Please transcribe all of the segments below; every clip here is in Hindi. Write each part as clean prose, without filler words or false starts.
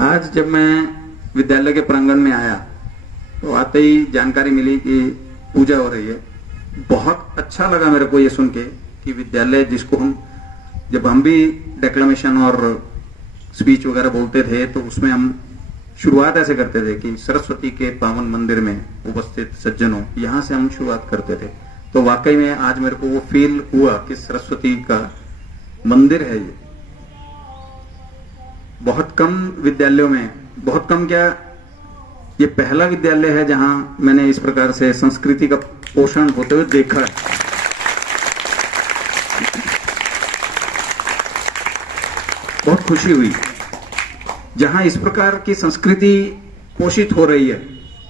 आज जब मैं विद्यालय के प्रांगण में आया तो आते ही जानकारी मिली कि पूजा हो रही है। बहुत अच्छा लगा मेरे को ये सुन के कि विद्यालय जिसको जब हम भी डेक्लेमेशन और स्पीच वगैरह बोलते थे तो उसमें हम शुरुआत ऐसे करते थे कि सरस्वती के पावन मंदिर में उपस्थित सज्जनों, यहां से हम शुरुआत करते थे। तो वाकई में आज मेरे को वो फील हुआ कि सरस्वती का मंदिर है ये। बहुत कम विद्यालयों में, बहुत कम क्या, ये पहला विद्यालय है जहां मैंने इस प्रकार से संस्कृति का पोषण होते हुए देखा है। बहुत खुशी हुई जहां इस प्रकार की संस्कृति पोषित हो रही है,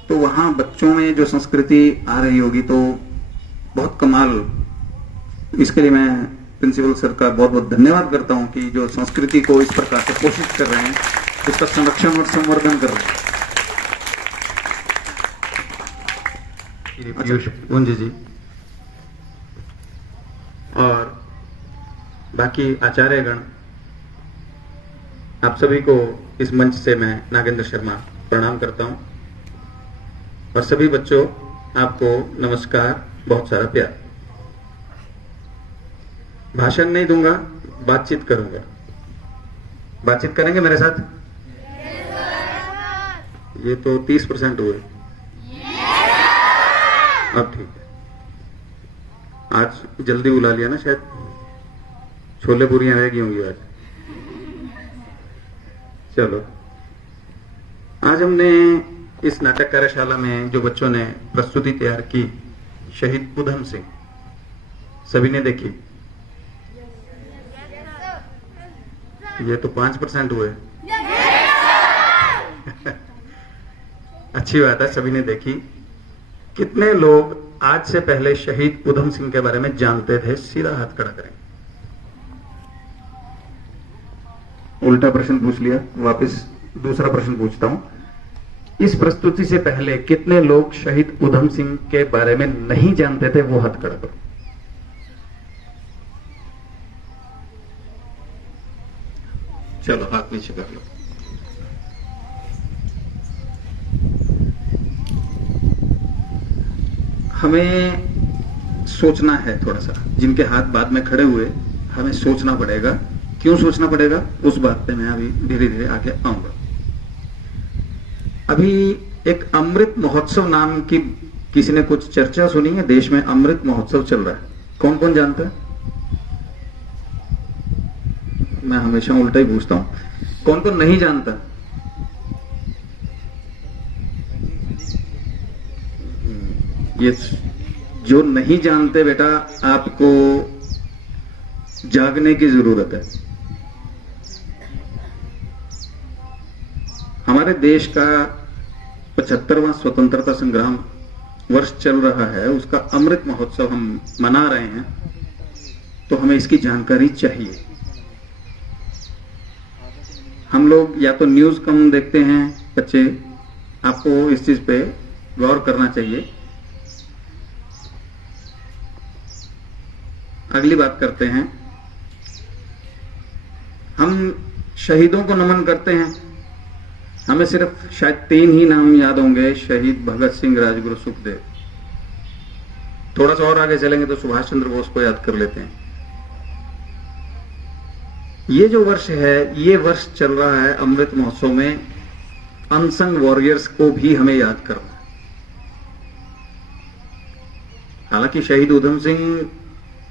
तो वहां बच्चों में जो संस्कृति आ रही होगी तो बहुत कमाल। इसके लिए मैं प्रिंसिपल सर का बहुत बहुत धन्यवाद करता हूं कि जो संस्कृति को इस प्रकार से पोषित कर रहे हैं, उसका संरक्षण और संवर्धन कर रहे हैं। पीयूष गुंजी जी और बाकी आचार्यगण, आप सभी को इस मंच से मैं नागेंद्र शर्मा प्रणाम करता हूं और सभी बच्चों आपको नमस्कार, बहुत सारा प्यार। भाषण नहीं दूंगा, बातचीत करूंगा। बातचीत करेंगे मेरे साथ? ये तो 30% हुए। अब ठीक है, आज जल्दी बुला लिया ना, शायद छोले पूरियां रह गई होंगी आज। चलो, आज हमने इस नाटक कार्यशाला में जो बच्चों ने प्रस्तुति तैयार की, शहीद उधम सिंह, सभी ने देखी? ये तो 5% हुए। अच्छी बात है, सभी ने देखी। कितने लोग आज से पहले शहीद उधम सिंह के बारे में जानते थे? सीधा हाथ खड़ा करें। उल्टा प्रश्न पूछ लिया, वापस दूसरा प्रश्न पूछता हूं। इस प्रस्तुति से पहले कितने लोग शहीद उधम सिंह के बारे में नहीं जानते थे? वो हाथ खड़ा करो। चलो, हाथ नीचे कर लो। हमें सोचना है थोड़ा सा, जिनके हाथ बाद में खड़े हुए, हमें सोचना पड़ेगा। क्यों सोचना पड़ेगा, उस बात पे मैं अभी धीरे धीरे आगे आऊंगा। अभी एक अमृत महोत्सव नाम की किसी ने कुछ चर्चा सुनी है? देश में अमृत महोत्सव चल रहा है, कौन कौन जानता है? मैं हमेशा उल्टा ही पूछता हूं, कौन कौन नहीं जानता? ये जो नहीं जानते बेटा, आपको जागने की जरूरत है। हमारे देश का 75वां स्वतंत्रता संग्राम वर्ष चल रहा है, उसका अमृत महोत्सव हम मना रहे हैं, तो हमें इसकी जानकारी चाहिए। हम लोग या तो न्यूज कम देखते हैं बच्चे, आपको इस चीज पे गौर करना चाहिए। अगली बात करते हैं, हम शहीदों को नमन करते हैं। हमें सिर्फ शायद 3 ही नाम याद होंगे, शहीद भगत सिंह, राजगुरु, सुखदेव। थोड़ा सा और आगे चलेंगे तो सुभाष चंद्र बोस को याद कर लेते हैं। ये जो वर्ष है, ये वर्ष चल रहा है अमृत महोत्सव में, अनसंग वॉरियर्स को भी हमें याद करना है। हालांकि शहीद उधम सिंह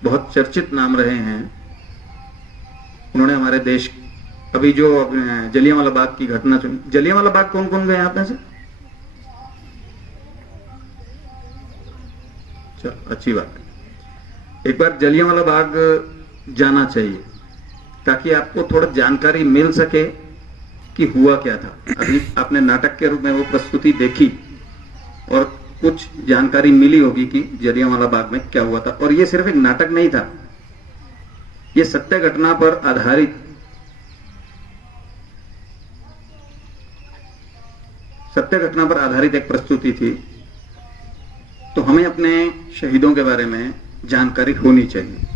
बहुत चर्चित नाम रहे हैं। उन्होंने हमारे देश, अभी जो जलियांवाला बाग की घटना सुनी, जलियांवाला बाग कौन कौन गए आप में से? चलो, अच्छी बात है। एक बार जलियांवाला बाग जाना चाहिए ताकि आपको थोड़ा जानकारी मिल सके कि हुआ क्या था। अभी आपने नाटक के रूप में वो प्रस्तुति देखी और कुछ जानकारी मिली होगी कि जलियांवाला बाग में क्या हुआ था। और ये सिर्फ एक नाटक नहीं था, ये सत्य घटना पर आधारित एक प्रस्तुति थी। तो हमें अपने शहीदों के बारे में जानकारी होनी चाहिए।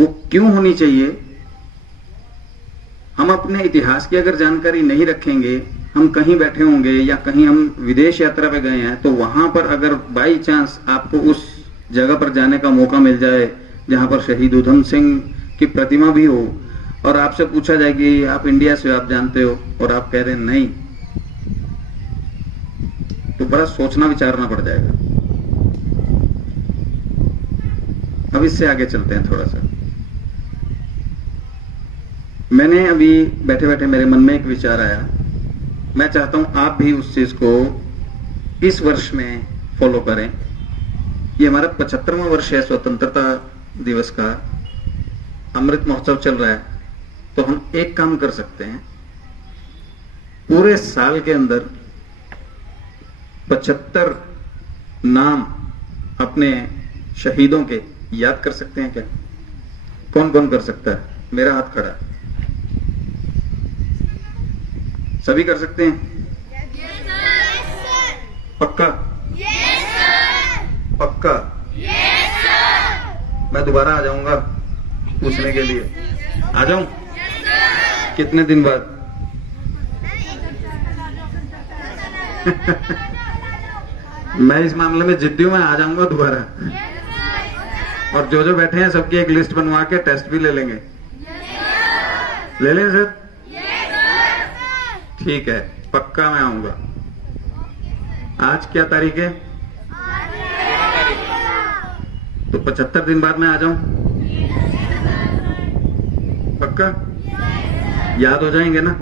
वो क्यों होनी चाहिए? हम अपने इतिहास की अगर जानकारी नहीं रखेंगे, हम कहीं बैठे होंगे या कहीं हम विदेश यात्रा पे गए हैं, तो वहां पर अगर बाई चांस आपको उस जगह पर जाने का मौका मिल जाए जहां पर शहीद उधम सिंह की प्रतिमा भी हो, और आपसे पूछा जाए कि आप इंडिया से हो, आप जानते हो, और आप कह रहे हैं नहीं, तो बड़ा सोचना विचारना पड़ जाएगा। अब इससे आगे चलते हैं थोड़ा सा। मैंने अभी बैठे बैठे मेरे मन में एक विचार आया, मैं चाहता हूं आप भी उस चीज को इस वर्ष में फॉलो करें। ये हमारा 75वां वर्ष है स्वतंत्रता दिवस का, अमृत महोत्सव चल रहा है, तो हम एक काम कर सकते हैं, पूरे साल के अंदर 75 नाम अपने शहीदों के याद कर सकते हैं क्या? कौन कौन कर सकता है? मेरा हाथ खड़ा है। सभी कर सकते हैं? पक्का? पक्का? मैं दोबारा आ जाऊंगा पूछने के लिए। आ जाऊं? कितने दिन बाद? मैं इस मामले में जिद्दी हूं, मैं आ जाऊंगा दोबारा। और जो जो बैठे हैं सबकी एक लिस्ट बनवा के टेस्ट भी ले लेंगे। ले लें सर? ठीक है, पक्का मैं आऊंगा। आज क्या तारीख है? तो 75 दिन बाद मैं आ जाऊं? पक्का? याद हो जाएंगे ना?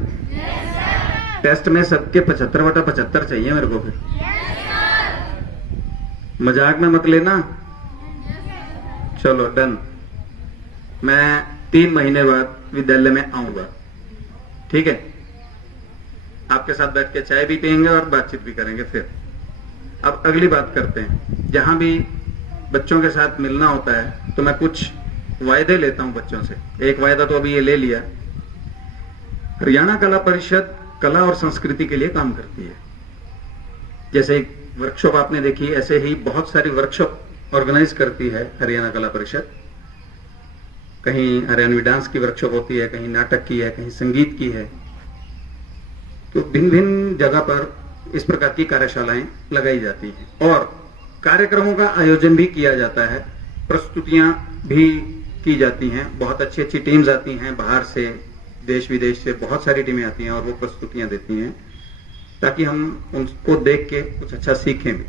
टेस्ट में सबके 75/75 चाहिए मेरे को। फिर मजाक में मत लेना। चलो डन। मैं 3 महीने बाद विद्यालय में आऊंगा, ठीक है? आपके साथ बैठ के चाय भी पियेंगे और बातचीत भी करेंगे। फिर अब अगली बात करते हैं। जहां भी बच्चों के साथ मिलना होता है तो मैं कुछ वायदे लेता हूं बच्चों से। एक वायदा तो अभी ये ले लिया, हरियाणा कला परिषद कला और संस्कृति के लिए काम करती है। जैसे एक वर्कशॉप आपने देखी, ऐसे ही बहुत सारी वर्कशॉप ऑर्गेनाइज करती है हरियाणा कला परिषद। कहीं हरियाणवी डांस की वर्कशॉप होती है, कहीं नाटक की है, कहीं संगीत की है। तो भिन्न भिन्न जगह पर इस प्रकार की कार्यशालाएं लगाई जाती हैं और कार्यक्रमों का आयोजन भी किया जाता है, प्रस्तुतियां भी की जाती हैं। बहुत अच्छी अच्छी टीम्स आती हैं बाहर से, देश विदेश से बहुत सारी टीमें आती हैं और वो प्रस्तुतियां देती हैं ताकि हम उनको देख के कुछ अच्छा सीखें भी।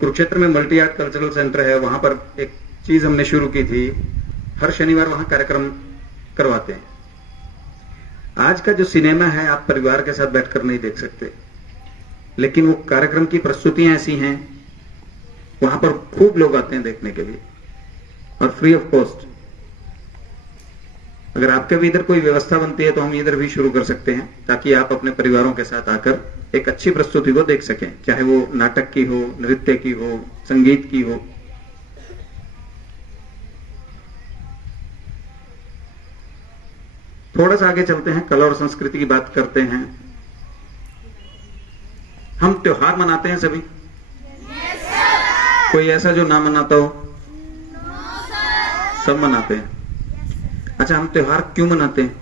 कुरुक्षेत्र में मल्टी आर्ट कल्चरल सेंटर है, वहां पर एक चीज हमने शुरू की थी, हर शनिवार वहां कार्यक्रम करवाते हैं। आज का जो सिनेमा है आप परिवार के साथ बैठकर नहीं देख सकते, लेकिन वो कार्यक्रम की प्रस्तुतियां ऐसी हैं, वहां पर खूब लोग आते हैं देखने के लिए और फ्री ऑफ कॉस्ट। अगर आपके भी इधर कोई व्यवस्था बनती है तो हम इधर भी शुरू कर सकते हैं ताकि आप अपने परिवारों के साथ आकर एक अच्छी प्रस्तुति को देख सकें, चाहे वो नाटक की हो, नृत्य की हो, संगीत की हो। थोड़ा सा आगे चलते हैं, कला और संस्कृति की बात करते हैं। हम त्योहार मनाते हैं सभी? कोई ऐसा जो ना मनाता हो? सब मनाते हैं। अच्छा, हम त्योहार क्यों मनाते हैं?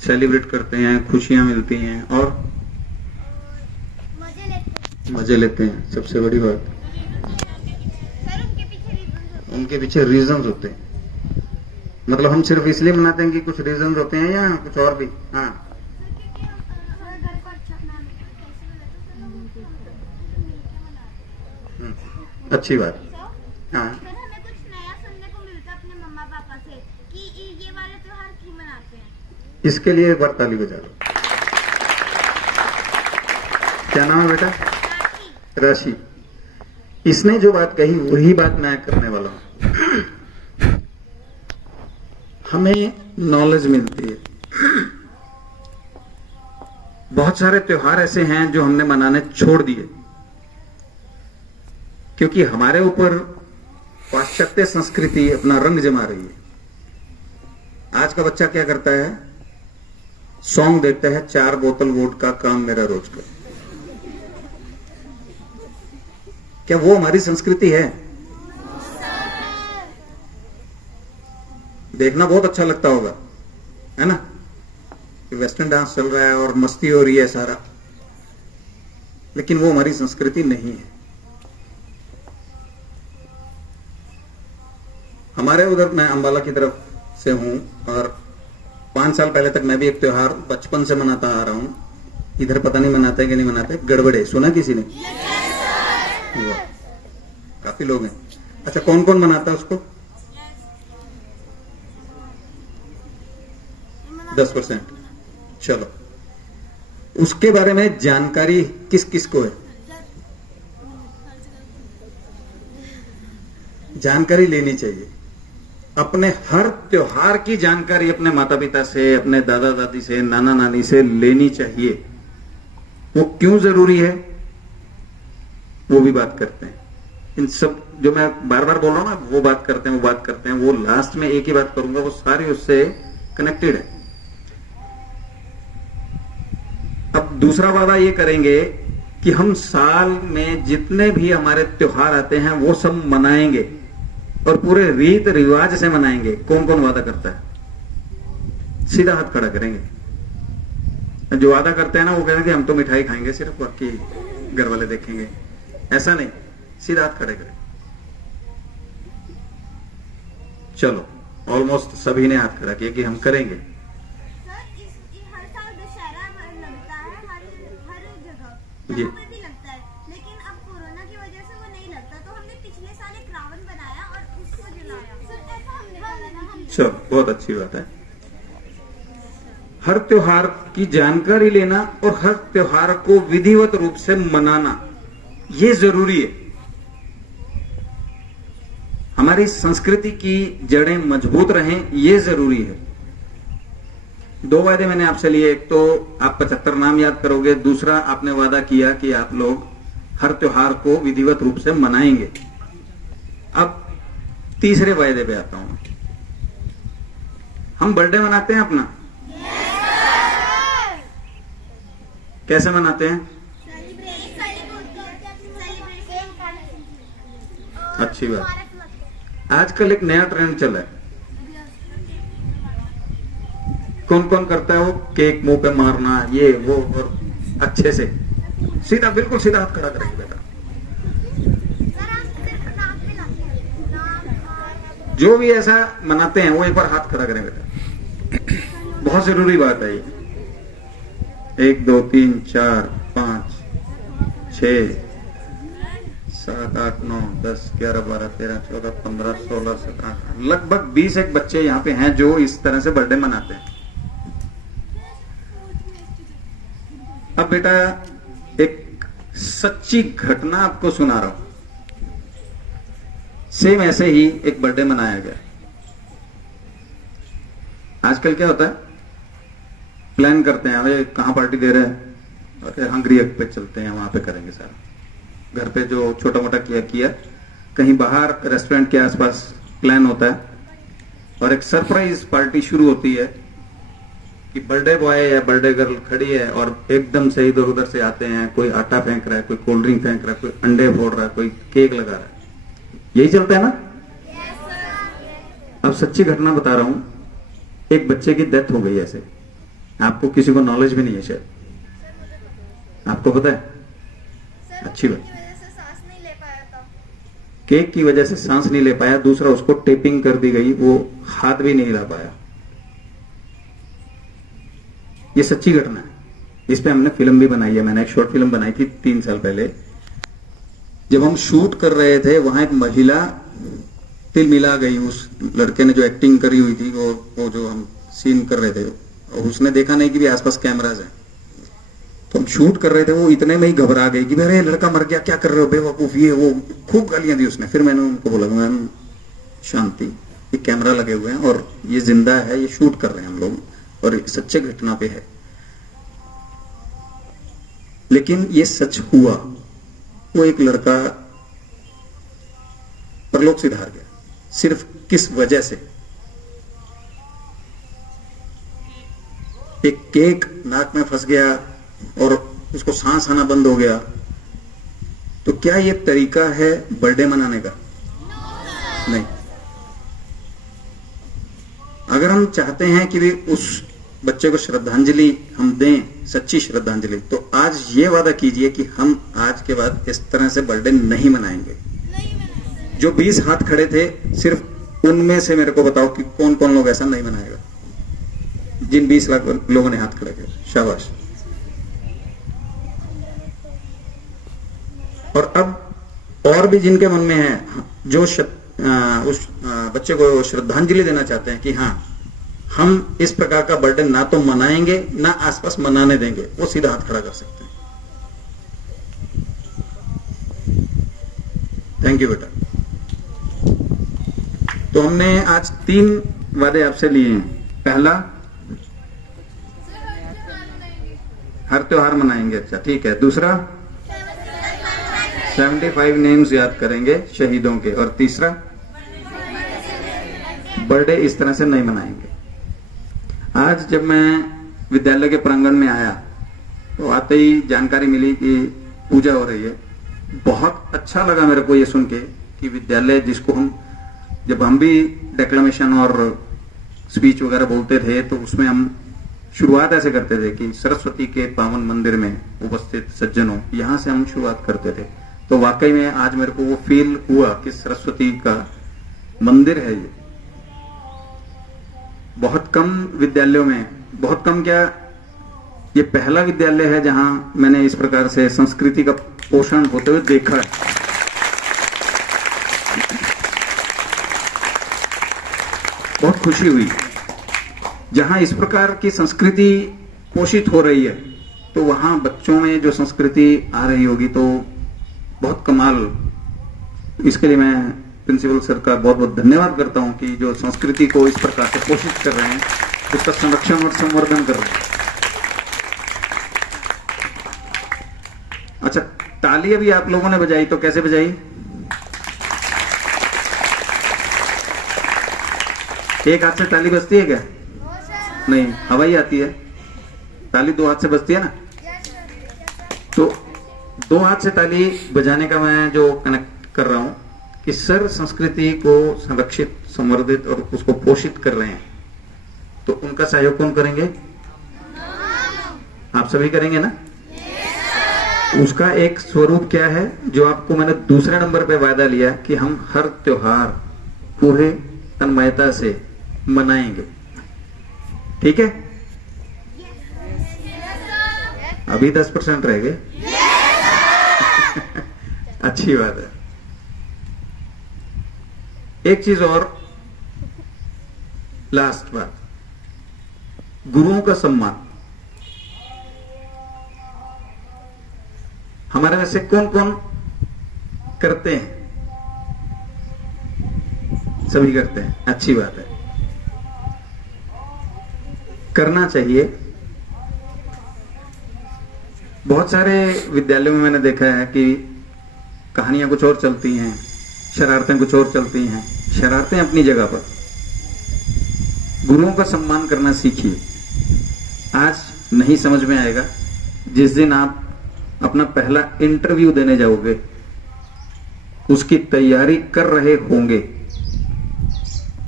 सेलिब्रेट करते हैं, खुशियां मिलती हैं और मजे लेते हैं। सबसे बड़ी बात, उनके पीछे रीजंस होते हैं। मतलब हम सिर्फ इसलिए मनाते हैं कि कुछ रीजंस होते हैं या कुछ और भी? हाँ, अच्छी बात। हाँ, हमें कुछ नया सुनने को मिलता अपने मम्मा पापा से कि ये वाले त्योहार क्यों मनाते हैं। इसके लिए एक बार ताली बजा लो। क्या नाम है बेटा? राशि। इसने जो बात कही वही बात मैं करने वाला हूं। हमें नॉलेज मिलती है। बहुत सारे त्योहार ऐसे हैं जो हमने मनाने छोड़ दिए क्योंकि हमारे ऊपर पाश्चात्य संस्कृति अपना रंग जमा रही है। आज का बच्चा क्या करता है? सॉन्ग देखता है, 4 बोतल वोडका काम मेरा रोज का। क्या वो हमारी संस्कृति है? देखना बहुत अच्छा लगता होगा, है ना, कि वेस्टर्न डांस चल रहा है और मस्ती हो रही है सारा, लेकिन वो हमारी संस्कृति नहीं है। हमारे उधर, मैं अंबाला की तरफ से हूं और 5 साल पहले तक मैं भी एक त्योहार बचपन से मनाता आ रहा हूं। इधर पता नहीं मनाते हैं कि नहीं मनाते, गड़बड़े सुना किसी ने? काफी लोग हैं। अच्छा, कौन कौन मनाता है उसको? 10%। चलो, उसके बारे में जानकारी किस किस को है? जानकारी लेनी चाहिए। अपने हर त्योहार की जानकारी अपने माता पिता से, अपने दादा दादी से, नाना नानी से लेनी चाहिए। वो क्यों जरूरी है वो भी बात करते हैं। इन सब जो मैं बार बार बोल रहा हूं ना, वो बात करते हैं, वो लास्ट में एक ही बात करूंगा, वो सारी उससे कनेक्टेड है। अब दूसरा वादा ये करेंगे कि हम साल में जितने भी हमारे त्योहार आते हैं वो सब मनाएंगे और पूरे रीत रिवाज से मनाएंगे। कौन कौन वादा करता है? सीधा हाथ खड़ा करेंगे। जो वादा करते हैं ना वो कहेंगे हम तो मिठाई खाएंगे सिर्फ, बाकी घर वाले देखेंगे। ऐसा नहीं, सीधा हाथ खड़े करें। चलो, ऑलमोस्ट सभी ने हाथ खड़ा किया कि हम करेंगे। हर साल दशहरा लगता है, हर जगह जी। यहाँ पर भी लगता है, लेकिन अब कोरोना की वजह से वो नहीं लगता, तो हमने पिछले साल एक रावण बनाया और उसको जलाया। सर ऐसा हमने बनाया। चलो, बहुत अच्छी बात है। हर त्योहार की जानकारी लेना और हर त्योहार को विधिवत रूप से मनाना, ये जरूरी है। हमारी संस्कृति की जड़ें मजबूत रहें, ये जरूरी है। 2 वादे मैंने आपसे लिए। एक तो आप 75 नाम याद करोगे, दूसरा आपने वादा किया कि आप लोग हर त्योहार को विधिवत रूप से मनाएंगे। अब तीसरे वायदे पे आता हूं। हम बर्थडे मनाते हैं अपना? कैसे मनाते हैं? अच्छी बात। आजकल एक नया ट्रेंड चला है। कौन कौन करता है वो? केक मुंह पे मारना, ये वो, और अच्छे से सीधा, बिल्कुल सीधा हाथ खड़ा करेंगे बेटा। जो भी ऐसा मनाते हैं वो एक बार हाथ खड़ा करें बेटा। बहुत जरूरी बात है ये। 1 2 3 4 5 6 7 8 9 10 11 12 13 14 15 16 17 18, लगभग 20 एक बच्चे यहाँ पे हैं जो इस तरह से बर्थडे मनाते हैं। अब बेटा एक सच्ची घटना आपको सुना रहा हूं। सेम ऐसे ही एक बर्थडे मनाया गया। आजकल क्या होता है, प्लान करते हैं, अरे कहां पार्टी दे रहे हैं, अरे हंगरी हक पे चलते हैं, वहां पे करेंगे सारा। घर पे जो छोटा मोटा किया, कहीं बाहर रेस्टोरेंट के आसपास प्लान होता है और एक सरप्राइज पार्टी शुरू होती है कि बर्थडे बॉय या बर्थडे गर्ल खड़ी है और एकदम से इधर उधर से आते हैं। कोई आटा फेंक रहा है, कोई कोल्ड ड्रिंक फेंक रहा है, कोई अंडे फोड़ रहा है, कोई केक लगा रहा है। यही चलता है ना? अब सच्ची घटना बता रहा हूं। एक बच्चे की डेथ हो गई ऐसे। आपको किसी को नॉलेज भी नहीं है शायद, आपको पता है? अच्छी बात। केक की वजह से सांस नहीं ले पाया, दूसरा उसको टेपिंग कर दी गई, वो हाथ भी नहीं हिला पाया। ये सच्ची घटना है। इस पे हमने फिल्म भी बनाई है। मैंने एक शॉर्ट फिल्म बनाई थी 3 साल पहले। जब हम शूट कर रहे थे वहां एक महिला तिलमिला गई। उस लड़के ने जो एक्टिंग करी हुई थी, वो जो हम सीन कर रहे थे, उसने देखा नहीं कि भी आसपास कैमराज हैं। तो हम शूट कर रहे थे, वो इतने में ही घबरा गई कि अरे लड़का मर गया, क्या कर रहे हो बेवकूफ, ये वो, खूब गालियां दी उसने। फिर मैंने उनको बोला, मैम शांति, ये कैमरा लगे हुए हैं और ये जिंदा है, ये शूट कर रहे हैं हम लोग और सच्चे घटना पे है। लेकिन ये सच हुआ। वो एक लड़का परलोक सिधार गया। सिर्फ किस वजह से? एक केक नाक में फंस गया और उसको सांस आना बंद हो गया। तो क्या ये तरीका है बर्थडे मनाने का? नहीं। अगर हम चाहते हैं कि भी उस बच्चे को श्रद्धांजलि हम दें, सच्ची श्रद्धांजलि, तो आज ये वादा कीजिए कि हम आज के बाद इस तरह से बर्थडे नहीं मनाएंगे। जो 20 हाथ खड़े थे, सिर्फ उनमें से मेरे को बताओ कि कौन कौन लोग ऐसा नहीं मनाएगा। जिन 20 लाख लोगों ने हाथ खड़े किए, शाबाश। और अब और भी जिनके मन में है, जो उस बच्चे को श्रद्धांजलि देना चाहते हैं कि हाँ, हम इस प्रकार का बर्थडे ना तो मनाएंगे ना आसपास मनाने देंगे, वो सीधा हाथ खड़ा कर सकते हैं। थैंक यू बेटा। तो हमने आज 3 वादे आपसे लिए हैं। पहला, हर त्योहार मनाएंगे। अच्छा ठीक है। दूसरा, 75 नेम्स याद करेंगे शहीदों के। और तीसरा, बर्थडे इस तरह से नहीं मनाएंगे। आज जब मैं विद्यालय के प्रांगण में आया तो आते ही जानकारी मिली कि पूजा हो रही है। बहुत अच्छा लगा मेरे को ये सुन के कि विद्यालय जिसको जब हम भी डेक्लेमेशन और स्पीच वगैरह बोलते थे तो उसमें हम शुरुआत ऐसे करते थे कि सरस्वती के पावन मंदिर में उपस्थित सज्जनों, यहां से हम शुरुआत करते थे। तो वाकई में आज मेरे को वो फील हुआ कि सरस्वती का मंदिर है ये। बहुत कम विद्यालयों में, बहुत कम क्या, ये पहला विद्यालय है जहां मैंने इस प्रकार से संस्कृति का पोषण होते हुए देखा है। बहुत खुशी हुई जहां इस प्रकार की संस्कृति पोषित हो रही है। तो वहां बच्चों में जो संस्कृति आ रही होगी तो बहुत कमाल। इसके लिए मैं प्रिंसिपल सर का बहुत बहुत धन्यवाद करता हूं कि जो संस्कृति को इस प्रकार से पोषित कर रहे हैं, उसका संरक्षण और संवर्धन कर रहे हैं। अच्छा, ताली अभी आप लोगों ने बजाई, तो कैसे बजाई? एक हाथ से ताली बजती है क्या? नहीं, हवाई आती है। ताली 2 हाथ से बजती है ना। तो 2 हाथ से ताली बजाने का मैं जो कनेक्ट कर रहा हूं कि सर संस्कृति को संरक्षित, संवर्धित और उसको पोषित कर रहे हैं, तो उनका सहयोग कौन करेंगे? आप सभी करेंगे ना। उसका एक स्वरूप क्या है, जो आपको मैंने दूसरे नंबर पे वादा लिया कि हम हर त्योहार पूरे तन्मयता से मनाएंगे। ठीक है। अभी 10% रह गए। अच्छी बात है। एक चीज और, लास्ट बात, गुरुओं का सम्मान। हमारे में से कौन कौन करते हैं? सभी करते हैं। अच्छी बात है, करना चाहिए। बहुत सारे विद्यालयों में मैंने देखा है कि कहानियां कुछ और चलती हैं, शरारतें कुछ और चलती हैं। शरारतें अपनी जगह पर, गुरुओं का सम्मान करना सीखिए। आज नहीं समझ में आएगा, जिस दिन आप अपना पहला इंटरव्यू देने जाओगे, उसकी तैयारी कर रहे होंगे,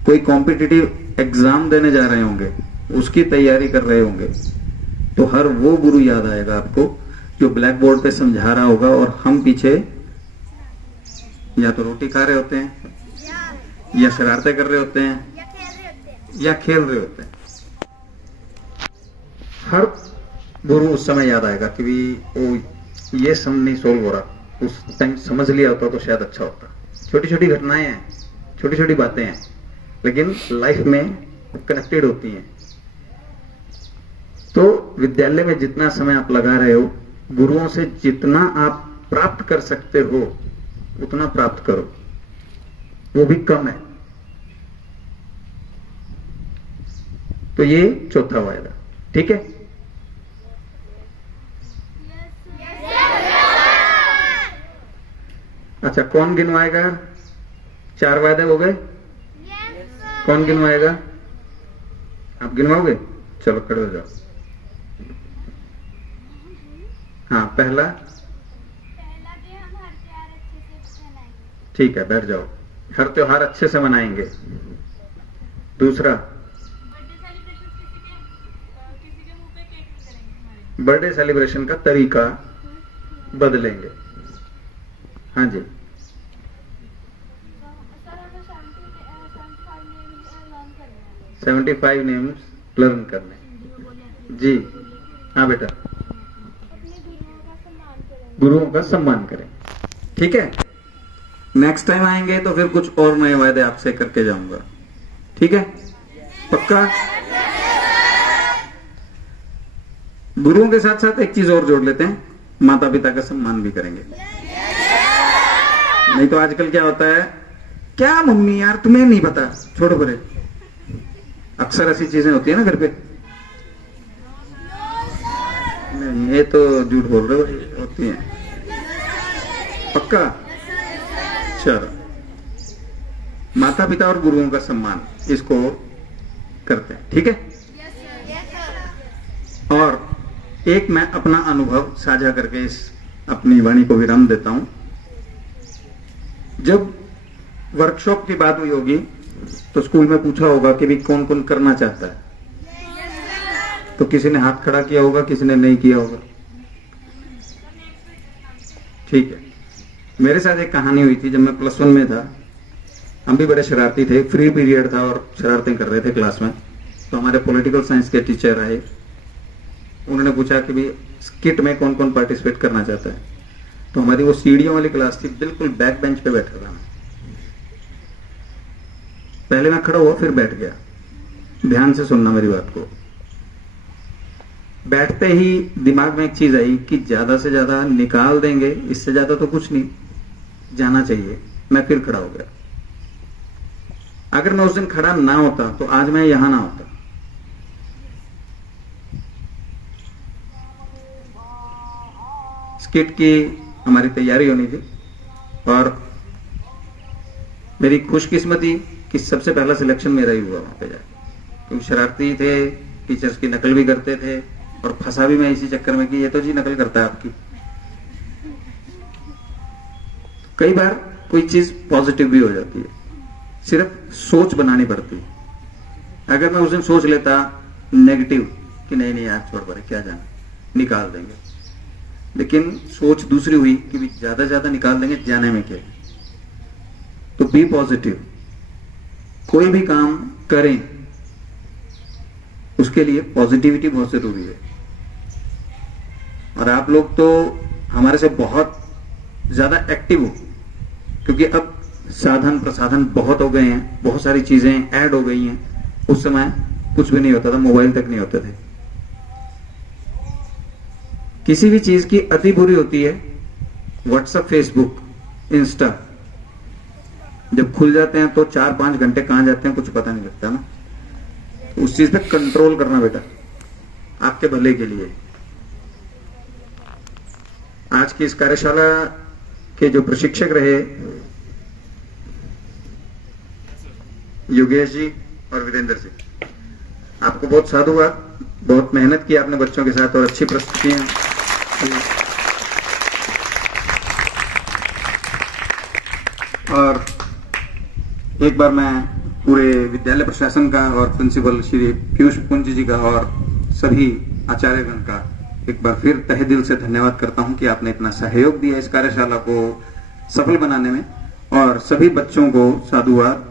कोई कॉम्पिटिटिव एग्जाम देने जा रहे होंगे, उसकी तैयारी कर रहे होंगे, तो हर वो गुरु याद आएगा आपको जो ब्लैक बोर्ड पे समझा रहा होगा और हम पीछे या तो रोटी खा रहे होते हैं, या शरारतें कर रहे होते हैं, या खेल रहे होते हैं। हर गुरु उस समय याद आएगा कि भी ये सम नहीं सोल्व हो रहा, उस टाइम समझ लिया होता तो शायद अच्छा होता। छोटी छोटी घटनाएं हैं, छोटी छोटी बातें हैं, लेकिन लाइफ में कनेक्टेड होती हैं। तो विद्यालय में जितना समय आप लगा रहे हो, गुरुओं से जितना आप प्राप्त कर सकते हो उतना प्राप्त करो, वो भी कम है। तो ये चौथा वायदा, ठीक है। अच्छा, कौन गिनवाएगा? 4 वायदे हो गए। कौन गिनवाएगा? आप गिनवाओगे? चलो खड़े हो जाओ। हाँ, पहला कि हम हर त्योहार अच्छे से मनाएंगे। ठीक है, बैठ जाओ। हर त्योहार अच्छे से मनाएंगे। दूसरा, बर्थडे सेलिब्रेशन का तरीका बदलेंगे। हाँ जी, सर हमें 75 नेम्स लर्न करने। जी हाँ बेटा, अपने गुरुओं का सम्मान करेंगे। गुरुओं का सम्मान करें। ठीक है, नेक्स्ट टाइम आएंगे तो फिर कुछ और नए वायदे आपसे करके जाऊंगा। ठीक है, पक्का? गुरुओं के साथ साथ एक चीज और जोड़ लेते हैं, माता पिता का सम्मान भी करेंगे। नहीं तो आजकल क्या होता है, क्या मम्मी यार तुम्हें नहीं पता, छोड़ो परे। अक्सर ऐसी चीजें होती है ना घर पे। नहीं, ये तो झूठ बोल रहे हो, होती है। पक्का? चलो, माता पिता और गुरुओं का सम्मान, इसको करते हैं। ठीक है, और एक मैं अपना अनुभव साझा करके इस अपनी वाणी को विराम देता हूं। जब वर्कशॉप की बात हुई होगी तो स्कूल में पूछा होगा कि भी कौन कौन करना चाहता है, तो किसी ने हाथ खड़ा किया होगा, किसी ने नहीं किया होगा। ठीक है, मेरे साथ एक कहानी हुई थी। जब मैं +1 में था, हम भी बड़े शरारती थे, फ्री पीरियड था और शरारतें कर रहे थे क्लास में। तो हमारे पॉलिटिकल साइंस के टीचर आए, उन्होंने पूछा कि भाई स्किट में कौन कौन पार्टिसिपेट करना चाहता है। तो हमारी वो सीढ़ियों वाली क्लास थी, बिल्कुल बैक बेंच पे बैठा था मैं। पहले मैं खड़ा हुआ, फिर बैठ गया। ध्यान से सुनना मेरी बात को। बैठते ही दिमाग में एक चीज आई कि ज्यादा से ज्यादा निकाल देंगे, इससे ज्यादा तो कुछ नहीं जाना चाहिए। मैं फिर खड़ा हो गया। अगर मैं उस दिन खड़ा ना होता तो आज मैं यहां ना होता। स्किट की हमारी तैयारी होनी थी और मेरी खुशकिस्मती कि सबसे पहला सिलेक्शन मेरा ही हुआ वहां पे जाके। क्योंकि शरारती थे, टीचर्स की नकल भी करते थे और फंसा भी मैं इसी चक्कर में कि ये तो जी नकल करता है आपकी। कई बार कोई चीज पॉजिटिव भी हो जाती है, सिर्फ सोच बनानी पड़ती है। अगर मैं उस दिन सोच लेता नेगेटिव कि नहीं नहीं यार छोड़ पड़े, क्या जाना, निकाल देंगे, लेकिन सोच दूसरी हुई कि भी ज्यादा ज्यादा निकाल देंगे, जाने में क्या है। तो बी पॉजिटिव। कोई भी काम करें उसके लिए पॉजिटिविटी बहुत जरूरी है। और आप लोग तो हमारे से बहुत ज्यादा एक्टिव हो, क्योंकि अब साधन प्रसाधन बहुत हो गए हैं, बहुत सारी चीजें ऐड हो गई हैं। उस समय कुछ भी नहीं होता था, मोबाइल तक नहीं होते थे। किसी भी चीज की अति बुरी होती है। व्हाट्सएप, फेसबुक, इंस्टा जब खुल जाते हैं तो 4-5 घंटे कहां जाते हैं कुछ पता नहीं लगता ना। तो उस चीज पे कंट्रोल करना बेटा, आपके भले के लिए। आज की इस कार्यशाला के जो प्रशिक्षक रहे योगेश जी और वीरेंद्र जी, आपको बहुत साधुवाद। बहुत मेहनत की आपने बच्चों के साथ और अच्छी प्रस्तुतियां। और एक बार मैं पूरे विद्यालय प्रशासन का और प्रिंसिपल श्री पीयूष पुंज जी का और सभी आचार्यगण का एक बार फिर तहे दिल से धन्यवाद करता हूं कि आपने इतना सहयोग दिया इस कार्यशाला को सफल बनाने में। और सभी बच्चों को साधुवाद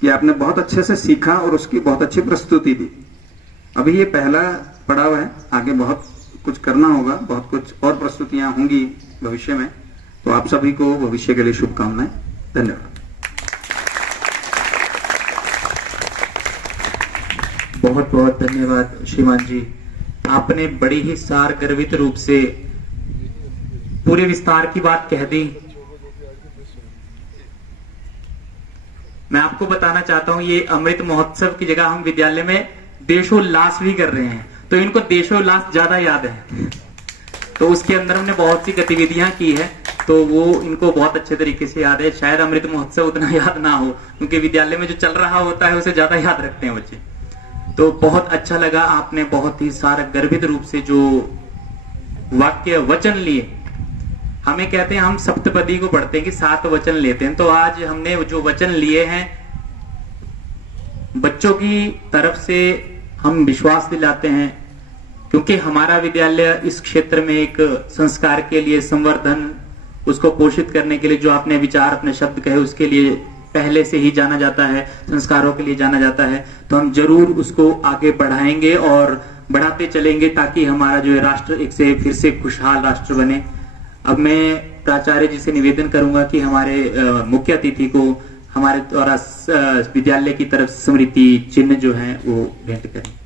कि आपने बहुत अच्छे से सीखा और उसकी बहुत अच्छी प्रस्तुति दी। अभी ये पहला पड़ाव है, आगे बहुत कुछ करना होगा, बहुत कुछ और प्रस्तुतियां होंगी भविष्य में। तो आप सभी को भविष्य के लिए शुभकामनाएं। धन्यवाद। बहुत बहुत धन्यवाद श्रीमान जी। आपने बड़ी ही सार गर्वित रूप से पूरे विस्तार की बात कह दी। मैं आपको बताना चाहता हूं, ये अमृत महोत्सव की जगह हम विद्यालय में देशोल्लास भी कर रहे हैं, तो इनको देशोल्लास ज्यादा याद है। तो उसके अंदर हमने बहुत सी गतिविधियां की है, तो वो इनको बहुत अच्छे तरीके से याद है। शायद अमृत महोत्सव उतना याद ना हो, क्योंकि विद्यालय में जो चल रहा होता है उसे ज्यादा याद रखते हैं बच्चे। तो बहुत अच्छा लगा, आपने बहुत ही सारा गर्वित रूप से जो वाक्य वचन लिए। हमें कहते हैं, हम सप्तपदी को पढ़ते हैं कि 7 वचन लेते हैं, तो आज हमने जो वचन लिए हैं बच्चों की तरफ से हम विश्वास दिलाते हैं क्योंकि हमारा विद्यालय इस क्षेत्र में एक संस्कार के लिए संवर्धन, उसको पोषित करने के लिए जो आपने विचार अपने शब्द कहे उसके लिए पहले से ही जाना जाता है, संस्कारों के लिए जाना जाता है। तो हम जरूर उसको आगे बढ़ाएंगे और बढ़ाते चलेंगे ताकि हमारा जो है राष्ट्र एक से फिर से खुशहाल राष्ट्र बने। अब मैं प्राचार्य जी से निवेदन करूंगा कि हमारे मुख्य अतिथि को हमारे द्वारा विद्यालय की तरफ स्मृति चिन्ह जो है वो भेंट करें।